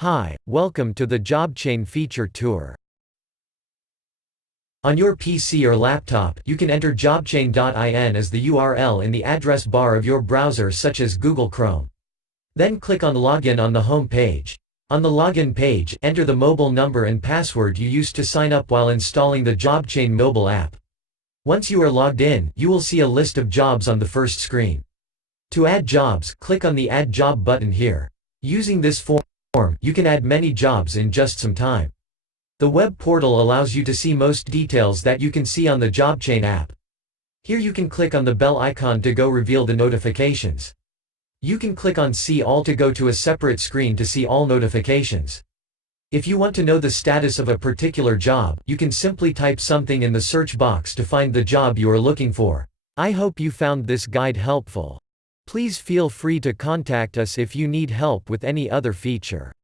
Hi, welcome to the Jobchain feature tour. On your PC or laptop, you can enter jobchain.in as the URL in the address bar of your browser such as Google Chrome. Then click on Login on the home page. On the login page, enter the mobile number and password you used to sign up while installing the Jobchain mobile app. Once you are logged in, you will see a list of jobs on the first screen. To add jobs, click on the Add Job button here. Using this form, you can add many jobs in just some time. The web portal allows you to see most details that you can see on the Jobchain app. Here you can click on the bell icon to go reveal the notifications. You can click on See All to go to a separate screen to see all notifications. If you want to know the status of a particular job, you can simply type something in the search box to find the job you are looking for. I hope you found this guide helpful. Please feel free to contact us if you need help with any other feature.